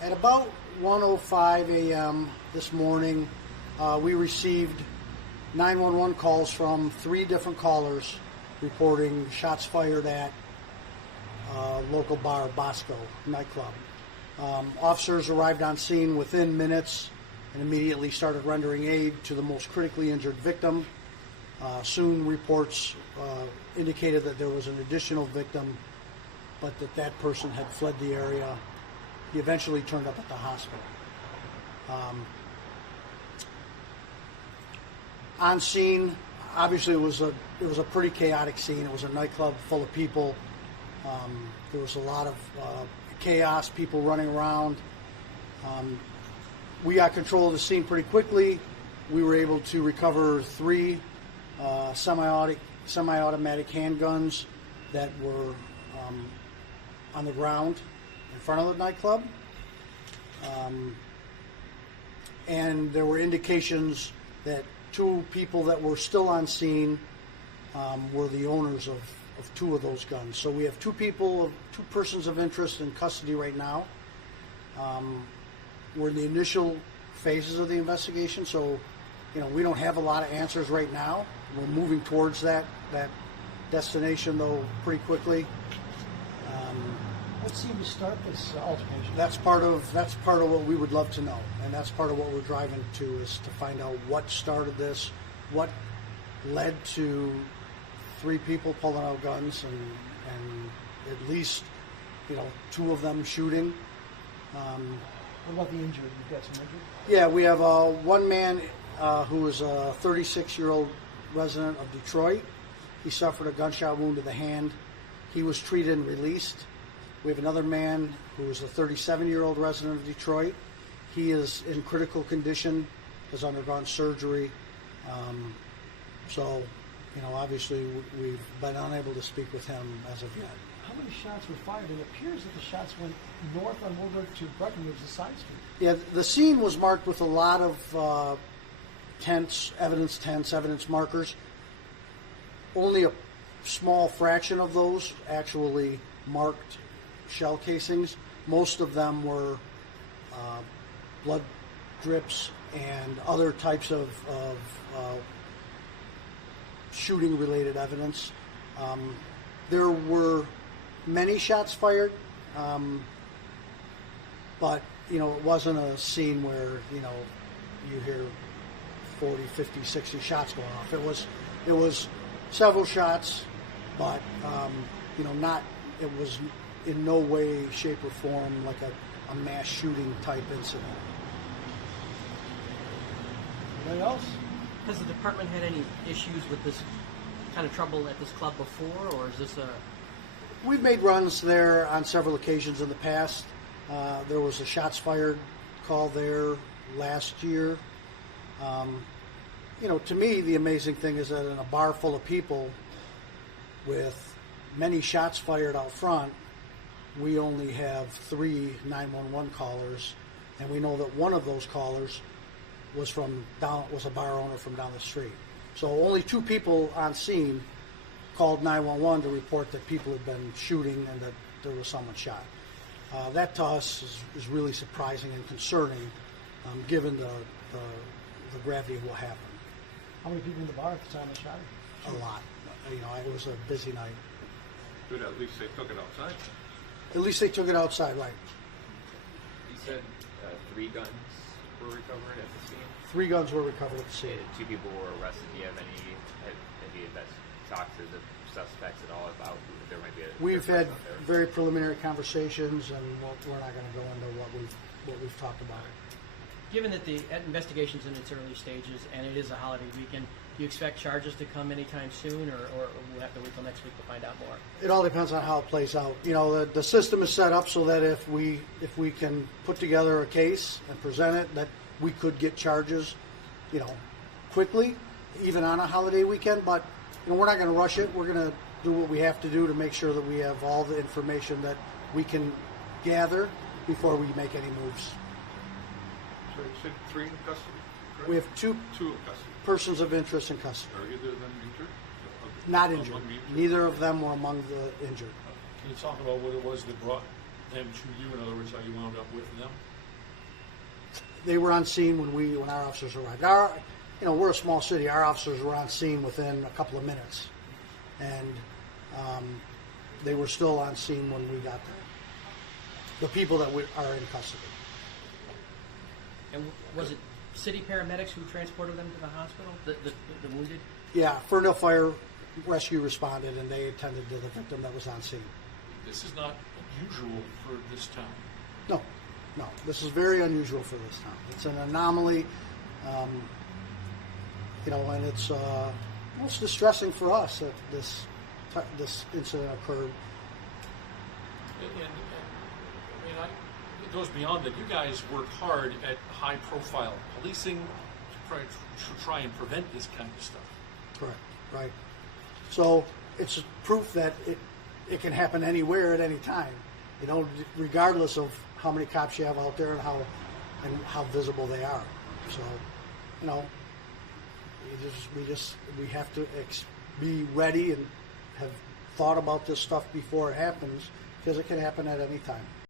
At about 1:05 a.m. this morning, we received 911 calls from 3 different callers reporting shots fired at local bar, Bosco nightclub. Officers arrived on scene within minutes and immediately started rendering aid to the most critically injured victim. Soon reports indicated that there was an additional victim, but that person had fled the area. He eventually turned up at the hospital. On scene, obviously it was a pretty chaotic scene. It was a nightclub full of people. There was a lot of chaos, people running around. We got control of the scene pretty quickly. We were able to recover 3 semi-automatic handguns that were on the ground in front of the nightclub. And there were indications that 2 people that were still on scene were the owners of 2 of those guns. So we have 2 persons of interest in custody right now. We're in the initial phases of the investigation, so we don't have a lot of answers right now. We're moving towards that destination though pretty quickly. Let's see you start this altercation. That's part of what we would love to know, and that's part of what we're driving to, is to find out what started this, what led to 3 people pulling out guns, and at least 2 of them shooting. What about the injured? You've got some injured? Yeah, we have one man who is a 36-year-old resident of Detroit. He suffered a gunshot wound to the hand. He was treated and released. We have another man who is a 37-year-old resident of Detroit. He is in critical condition, has undergone surgery. So, obviously we've been unable to speak with him as of yet. How many shots were fired? It appears that the shots went north on Woodward to Breckenridge, the side street. Yeah, the scene was marked with a lot of evidence markers. Only a small fraction of those actually marked shell casings. Most of them were blood drips and other types of shooting-related evidence. There were many shots fired, but it wasn't a scene where you hear 40, 50, 60 shots going off. It was several shots, but it was in no way, shape, or form like a mass shooting type incident. Anybody else? Has the department had any issues with this kind of trouble at this club before, or is this a... We've made runs there on several occasions in the past. There was a shots fired call there last year. To me, the amazing thing is that in a bar full of people with many shots fired out front, we only have 3 911 callers, and we know that one of those callers was a bar owner from down the street. So only 2 people on scene called 911 to report that people had been shooting and that there was someone shot. That to us is really surprising and concerning, given the gravity of what happened. How many people in the bar at the time of the shot? A lot. It was a busy night. Good, at least they took it outside. At least they took it outside, right. You said 3 guns were recovered at the scene? 3 guns were recovered at the scene. 2 people were arrested. Do you have you talked to the suspects at all about if there might be a... We've had very preliminary conversations, and we're not going to go into what we've talked about. Given that the investigation's in its early stages and it is a holiday weekend, do you expect charges to come anytime soon, or we'll have to wait till next week to find out more? It all depends on how it plays out. The system is set up so that if we can put together a case and present it, that we could get charges, quickly, even on a holiday weekend. But we're not going to rush it. We're going to do what we have to do to make sure that we have all the information that we can gather before we make any moves. So you said 3 in custody, correct? We have 2 in custody. persons of interest in custody. Are either of them injured? Not injured. Neither of them were among the injured. Can you talk about what it was that brought them to you? In other words, are you wound up with them? They were on scene when our officers arrived. We're a small city. Our officers were on scene within a couple of minutes, and they were still on scene when we got there. The people that are in custody. And was it city paramedics who transported them to the hospital, the wounded? Yeah, Ferndale Fire Rescue responded, and they attended to the victim that was on scene. This is not unusual for this town. No, this is very unusual for this town. It's an anomaly, and it's distressing for us that this incident occurred. It goes beyond that. You guys work hard at high-profile policing to try and prevent this kind of stuff. Correct, right. So it's proof that it can happen anywhere at any time, regardless of how many cops you have out there and how visible they are. So, we have to be ready and have thought about this stuff before it happens, because it can happen at any time.